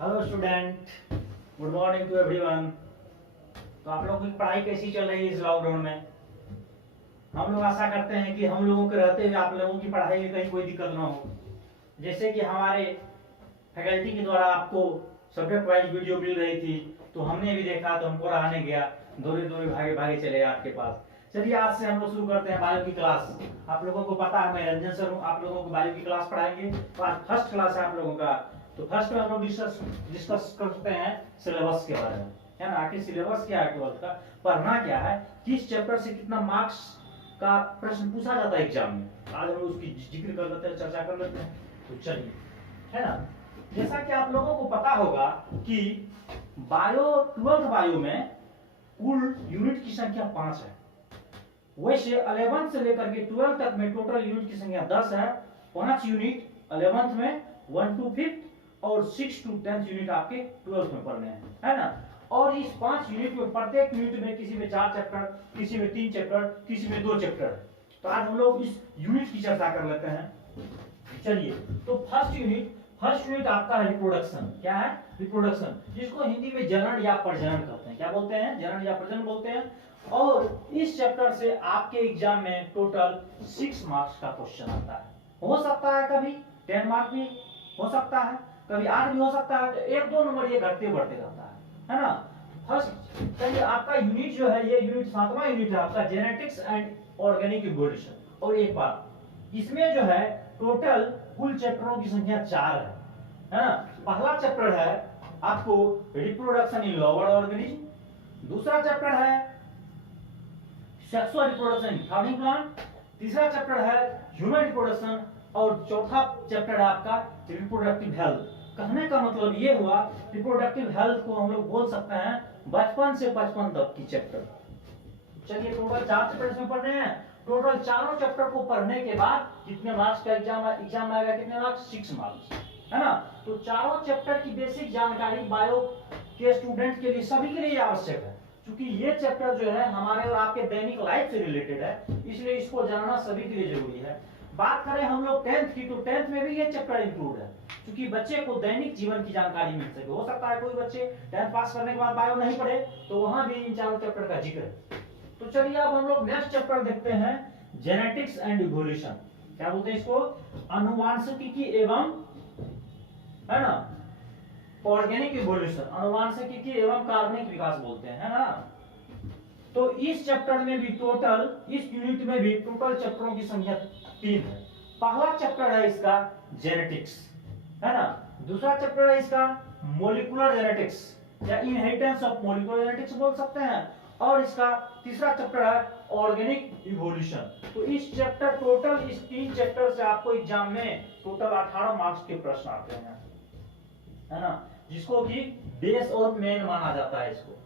Hello student, good morning to everyone. तो आप लोगों की पढ़ाई कैसी चल रही है इस लॉकडाउन में? हम लोग आशा करते हैं कि हम लोगों के रहते हुए आप लोगों की पढ़ाई में कहीं कोई दिक्कत ना हो। जैसे कि हमारे फैकल्टी के द्वारा आपको सब्जेक्ट वाइज वीडियो मिल रही थी, तो हमने भी देखा तो हमको रहा नहीं गया, दौड़े दौड़े भागे भागे चले आपके पास। चलिए आज से हम लोग शुरू करते हैं बायो की क्लास। आप लोगों को पता है मैं रंजन सर हूँ, आप लोगों को बायो की क्लास पढ़ाएंगे। तो आज फर्स्ट क्लास है आप लोगों का। तो फर्स्ट में हम लोग डिस्कस करते हैं सिलेबस के बारे में, है ना। आखिर सिलेबस क्या है 12th का, पढ़ना क्या है, किस चैप्टर से कितना मार्क्स का प्रश्न पूछा जाता है एग्जाम में, आज हम लोग उसकी जिक्र कर लेते हैं, चर्चा कर लेते हैं। तो चलिए, है ना। जैसा कि आप लोगों को पता होगा कि बायो 12th बायो में कुल यूनिट की संख्या 5 है। वैसे 11th से लेकर के 12th तक में टोटल यूनिट की संख्या 10 है। 5 यूनिट 11th में, 1 to 5th और 6 to 10th यूनिट आपके 12th में पढ़ने हैं, है ना। और इस 5 यूनिट में प्रत्येक यूनिट में किसी में 4 चैप्टर, किसी में 3 चैप्टर, किसी में 2 चैप्टर। तो आज हम लोग इस यूनिट की चर्चा कर लेते हैं। चलिए, तो फर्स्ट यूनिट आपका है रिप्रोडक्शन। क्या है? रिप्रोडक्शन, जिसको हिंदी में जनन या प्रजनन कहते हैं। क्या बोलते हैं? जनन या प्रजनन बोलते हैं। और इस चैप्टर से आपके एग्जाम में टोटल 6 मार्क्स का क्वेश्चन आता है। हो सकता है कभी 10 मार्क भी हो सकता है, कभी 8 भी हो सकता है। तो 1-2 नंबर ये घटते बढ़ते रहता है ना। फर्स्ट चलिए, आपका यूनिट जो है, ये यूनिट 7वां यूनिट है आपका, जेनेटिक्स एंड ऑर्गेनिक इवोल्यूशन। और एक बात, इसमें जो है टोटल कुल चैप्टरों की संख्या 4 है ना। पहला चैप्टर है आपको रिप्रोडक्शन इन लोअर ऑर्गेनिज्म, दूसरा चैप्टर है sexual reproduction in farming plant, तीसरा चैप्टर है ह्यूमन रिप्रोडक्शन और चौथा चैप्टर है आपका रिप्रोडक्टिव हेल्थ। कहने का मतलब ये हुआ, रिप्रोडक्टिव हेल्थ को हम लोग बोल सकते हैं बचपन से 55 तक की चैप्टर। चलिए, टोटल 4 चैप्टर इसमें पढ़ रहे हैं। टोटल चारों चैप्टर को पढ़ने के बाद कितने मार्क्स का एग्जाम में आएगा? कितने मार्क्स? 6 मार्क्स, है ना। तो चारों चैप्टर की बेसिक जानकारी बायो के स्टूडेंट के लिए, सभी के लिए आवश्यक है, क्योंकि ये चैप्टर जो है हमारे और आपके दैनिक लाइफ से रिलेटेड है, इसलिए इसको जानना सभी के लिए जरूरी है। बात करें हम लोग 10th की, तो 10th में भी ये चैप्टर इंक्लूड है, क्योंकि बच्चे को दैनिक जीवन की जानकारी मिल सके। हो सकता है कोई बच्चे 10th पास करने के बाद बायो नहीं पढ़े, तो वहां भी इन चारों चैप्टर का जिक्र है। तो चलिए अब हम लोग नेक्स्ट चैप्टर देखते हैं, जेनेटिक्स एंड इवोल्यूशन। क्या बोलते हैं इसको? आनुवांशिकी एवं, है ना, ऑर्गेनिक इवोल्यूशन, आनुवांशिकी एवं कार्बनिक विकास बोलते हैं, है ना। तो इस चैप्टर में भी टोटल, इस यूनिट में भी टोटल चैप्टरों की संख्या 3 है। पहला चैप्टर है इसका जेनेटिक्स, है ना। दूसरा चैप्टर है इसका मोलिकुलर जेनेटिक्स या इनहेरिटेंस ऑफ मोलिकुलर जेनेटिक्स बोल सकते हैं। और इसका तीसरा चैप्टर है ऑर्गेनिक इवोल्यूशन। तो इस चैप्टर, टोटल इस 3 चैप्टर से आपको एग्जाम में टोटल 18 मार्क्स के प्रश्न आते हैं, है ना, जिसको कि बेस और मेन माना जाता है इसको,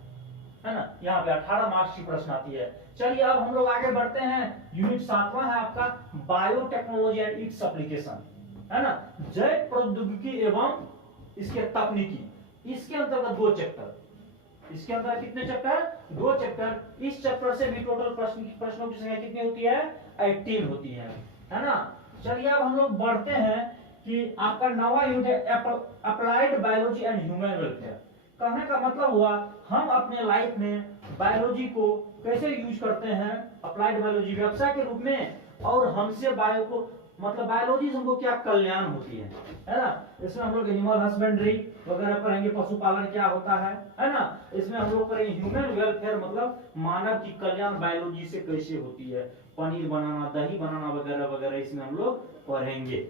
है ना। यहाँ पे 18 मार्क्स की प्रश्न आती है। चलिए अब हम लोग आगे बढ़ते हैं। यूनिट 7वां है आपका बायोटेक्नोलॉजी एंड इट्स एप्लीकेशन, है ना, जैव प्रौद्योगिकी एवं इसके तकनीकी। इसके अंतर्गत 2 चैप्टर, इसके अंदर कितने चैप्टर? 2 चैप्टर। इस चैप्टर से भी टोटल प्रश्नों की संख्या कितनी होती है? 18 होती है ना। चलिए अब हम लोग बढ़ते हैं कि आपका 9वां यूनिट है applied biology and human welfare. कहने का मतलब हुआ, हम अपने लाइफ में बायोलॉजी को कैसे यूज करते हैं, अप्लाइड बायोलॉजी व्यवसाय के रूप में, और हमसे बायो को, मतलब बायोलॉजी से हमको क्या कल्याण होती है ना। इसमें हम लोग एनिमल हस्बेंड्री वगैरह पढ़ेंगे, पशुपालन क्या होता है ना। इसमें हम लोग करेंगे ह्यूमन वेलफेयर, मतलब मानव की कल्याण बायोलॉजी से कैसे होती है, पनीर बनाना, दही बनाना वगैरह वगैरह, इसमें हम लोग पढ़ेंगे।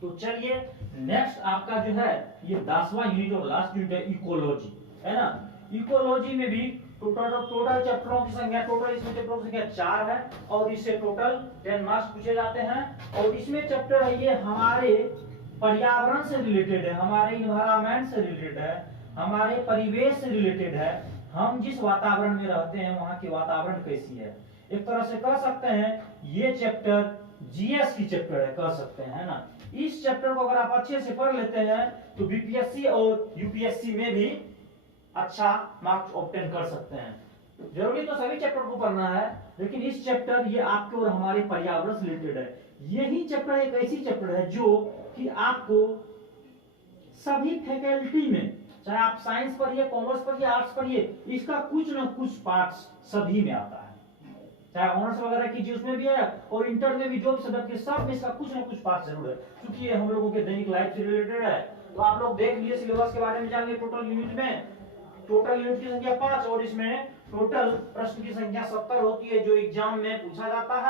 तो चलिए नेक्स्ट आपका जो है ये 10वां यूनिट और लास्ट यूनिट है इकोलॉजी, है ना। इकोलॉजी में भी टोटल चैप्टरों की संख्या, टोटल इसमें चैप्टरों की संख्या 4 है और इससे टोटल 10 मार्क्स पूछे जाते हैं। और इसमें चैप्टर है ये हमारे पर्यावरण से रिलेटेड है, हमारे इन्वायरमेंट से रिलेटेड है, हमारे परिवेश से रिलेटेड है। हम जिस वातावरण में रहते हैं वहां की वातावरण कैसी है। एक तरह से कह सकते हैं ये चैप्टर जीएस की चैप्टर है, कह सकते हैं, है ना। इस चैप्टर को अगर आप अच्छे से पढ़ लेते हैं तो बीपीएससी और यूपीएससी में भी अच्छा मार्क्स ऑब्टेन कर सकते हैं। जरूरी तो सभी चैप्टर को पढ़ना है, लेकिन इस चैप्टर ये आपके और हमारे पर्यावरण से रिलेटेड है। यही चैप्टर एक ऐसी चैप्टर है जो कि आपको सभी फैकल्टी में, चाहे आप साइंस पढ़िए, कॉमर्स पढ़िए, आर्ट्स पढ़िए, इसका कुछ ना कुछ पार्ट सभी में आता है। चाहे ऑनर्स वगैरह कीजिए उसमें भी है, और इंटर में भी जो भी सब्जेक्ट के सब में इसका कुछ ना कुछ पार्ट जरूर है, क्योंकि ये हम लोगों के दैनिक लाइफ से रिलेटेड है। तो आप लोग देख लीजिए सिलेबस के बारे में जानिए। टोटल यूनिट में टोटल यूनिट की संख्या 5 और इसमें टोटल प्रश्न की संख्या 70 होती है जो एग्जाम में पूछा जाता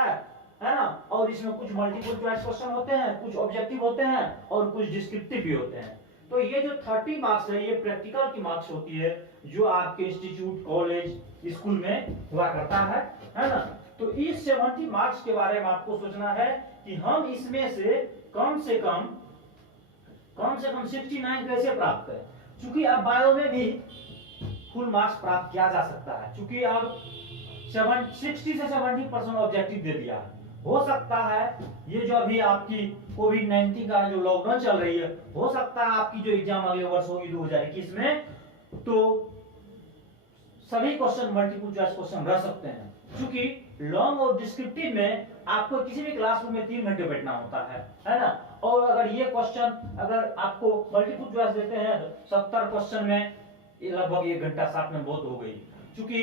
है ना। और इसमें कुछ मल्टीपल चॉइस क्वेश्चन होते हैं, कुछ ऑब्जेक्टिव होते हैं और कुछ डिस्क्रिप्टिव भी होते हैं। तो ये जो 30 मार्क्स है ये प्रैक्टिकल की मार्क्स होती है जो आपके इंस्टीट्यूट, कॉलेज, स्कूल में हुआ करता है ना। तो इस 70 मार्क्स के बारे में आपको सोचना है कि हम इसमें से कम से कम 69 कैसे प्राप्त करें, क्योंकि अब बायो में भी फुल मार्क्स प्राप्त किया जा सकता है, क्योंकि अब 60 से 70% ऑब्जेक्टिव दे दिया है। हो सकता है ये जो अभी आपकी कोविड-19 का जो लॉकडाउन चल रही है, हो सकता है आपकी जो एग्जाम अगले वर्ष होगी 2021 में, तो सभी क्वेश्चन मल्टीपल चॉइस क्वेश्चन रह सकते हैं, क्योंकि लॉन्ग और डिस्क्रिप्टिव में आपको किसी भी क्लासरूम में 3 घंटे बैठना होता है ना। और अगर ये क्वेश्चन अगर आपको मल्टीपल चॉइस देते हैं 70 क्वेश्चन में लगभग 1 घंटा 60 मिनट बहुत हो गई, क्योंकि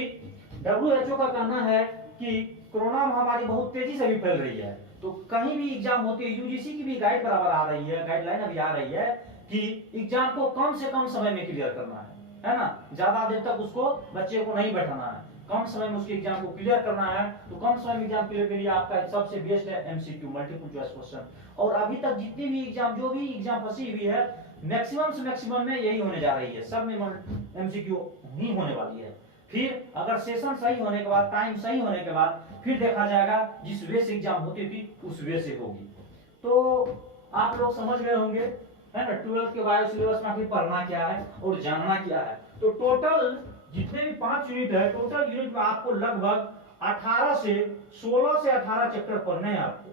WHO का कहना है कि कोरोना महामारी बहुत तेजी से भी फैल रही है। तो कहीं भी एग्जाम होती है, यूजीसी की भी गाइड बराबर आ रही है, गाइडलाइन अभी आ रही है कि एग्जाम को कम से कम समय में क्लियर करना है ना। ज्यादा देर तक उसको बच्चे को नहीं बैठाना है, कम समय में उसके एग्जाम को क्लियर करना है। तो कम समय में एग्जाम क्लियर के लिए आपका सबसे बेस्ट है एमसीक्यू, मल्टीपल चॉइस क्वेश्चन। और अभी तक जितने भी एग्जाम, जो भी एग्जाम फंसी हुई है, मैक्सिमम से मैक्सिमम में यही होने जा रही है, सब में एमसीक्यू ही होने वाली है। फिर अगर सेशन सही होने के बाद, टाइम सही होने के बाद फिर देखा जाएगा जिस वे से एग्जाम होती थी उस वे से होगी। तो आप लोग समझ गए होंगे है ना 12th के बायो सिलेबस में आखिर पढ़ना क्या है और जानना क्या है। तो टोटल जितने भी 5 यूनिट है, टोटल यूनिट में आपको लगभग 16 से 18 चैप्टर पढ़ने हैं। आपको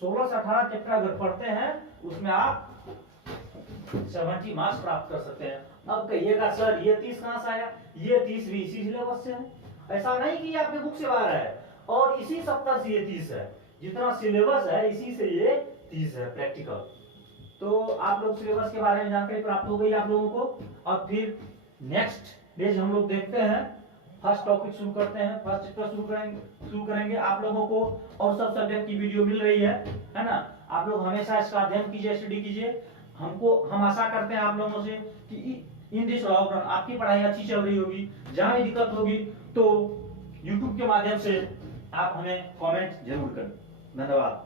16 से 18 चैप्टर अगर पढ़ते हैं उसमें आप 70 मार्क्स प्राप्त कर सकते हैं। अब कहिएगा सर ये 30 कहां से आया? ये 30 भी इसी सिलेबस से है, ऐसा नहीं कि आपके बुक से बाहर है। और इसी सप्ताह से ये 30 है, जितना सिलेबस है इसी से ये 30 है प्रैक्टिकल। तो आप लोग सिलेबस के बारे में जानकारी प्राप्त हो गई आप लोगों को। अब फिर नेक्स्ट पेज हम लोग देखते हैं, फर्स्ट टॉपिक शुरू करते हैं, फर्स्ट चैप्टर शुरू करेंगे आप लोगों को। और सब सब्जेक्ट की वीडियो मिल रही है ना। आप लोग हमेशा इसका अध्ययन कीजिए, स्टडी कीजिए। हम आशा करते हैं आप लोगों से कि इन दिस लॉकडाउन आपकी पढ़ाई अच्छी चल रही होगी। जहां भी दिक्कत होगी तो YouTube के माध्यम से आप हमें कमेंट जरूर करें। धन्यवाद।